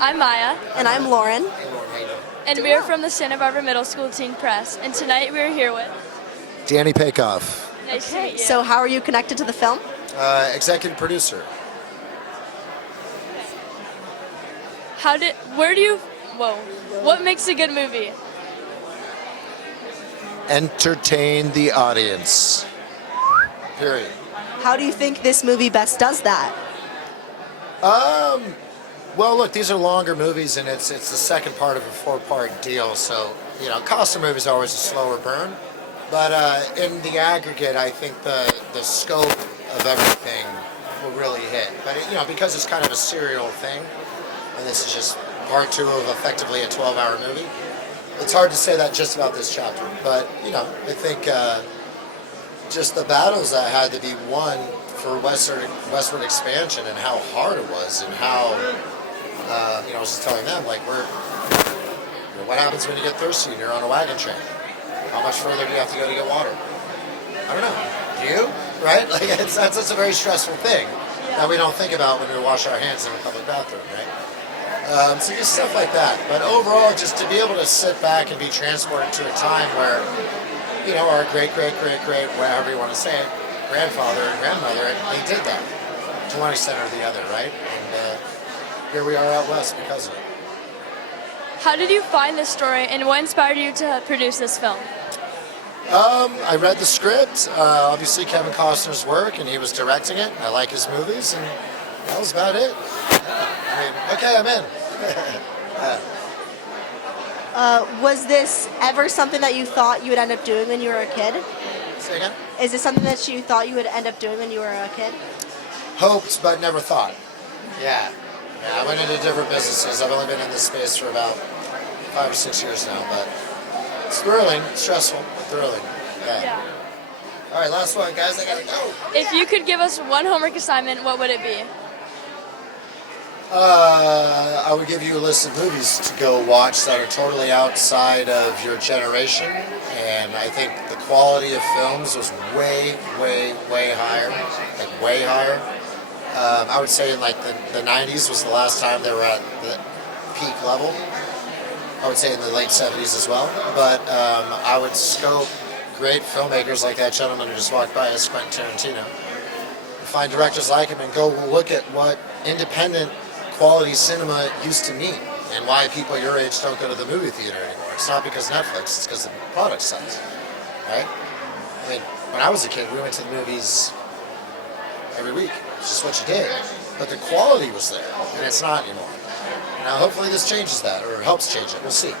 I'm Maya, And I'm Lauren. and we are from the Santa Barbara Middle School Teen Press. And tonight we are here with. Danny PEYKOFF, Nice to meet you. So, how are you connected to the film? executive producer. What makes a good movie? Entertain the audience. Period. How do you think this movie best does that? Well, look, these are longer movies, and it's the second part of a four-part deal. So, cost of movies are always a slower burn. But in the aggregate, I think the scope of everything will really hit. But because it's kind of a serial thing, and this is just part two of effectively a 12-hour movie, it's hard to say that just about this chapter. But I think just the battles that had to be won for westward expansion, and how hard it was, and how I was just telling them, like, what happens when you get thirsty and you're on a wagon train? How much further do you have to go to get water? I don't know. Do you? Right? Like, that's a very stressful thing that we don't think about when we wash our hands in a public bathroom, right? So just stuff like that. But overall, just to be able to sit back and be transported to a time where, our great, whatever you want to say it, grandfather and grandmother, they did that to one extent or the other, right? And here we are out west because of it. How did you find this story, and what inspired you to produce this film? I read the script, obviously Kevin Costner's work, and he was directing it. I like his movies, and that was about it. Okay, I'm in. Was this ever something that you thought you would end up doing when you were a kid? Say again? Is this something that you thought you would end up doing when you were a kid? Hoped, but never thought. Yeah, I went into different businesses. I've only been in this space for about 5 or 6 years now, but it's thrilling, stressful, but thrilling. Yeah. All right, last one, guys. I gotta go. If you could give us one homework assignment, what would it be? I would give you a list of movies to go watch that are totally outside of your generation, and I think the quality of films was way higher, like way higher. I would say in like the 90s was the last time they were at the peak level. I would say in the late 70s as well. But I would scope great filmmakers like that gentleman who just walked by us, Quentin Tarantino. Find directors like him and go look at what independent quality cinema used to mean, and why people your age don't go to the movie theater anymore. It's not because Netflix, it's because the product sells, right? I mean, when I was a kid, we went to the movies every week. It's just what you did. But the quality was there, and it's not anymore. Now, hopefully this changes that, or helps change it. We'll see.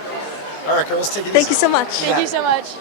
All right, girls, take it easy. Thank you so much. Thank you so much.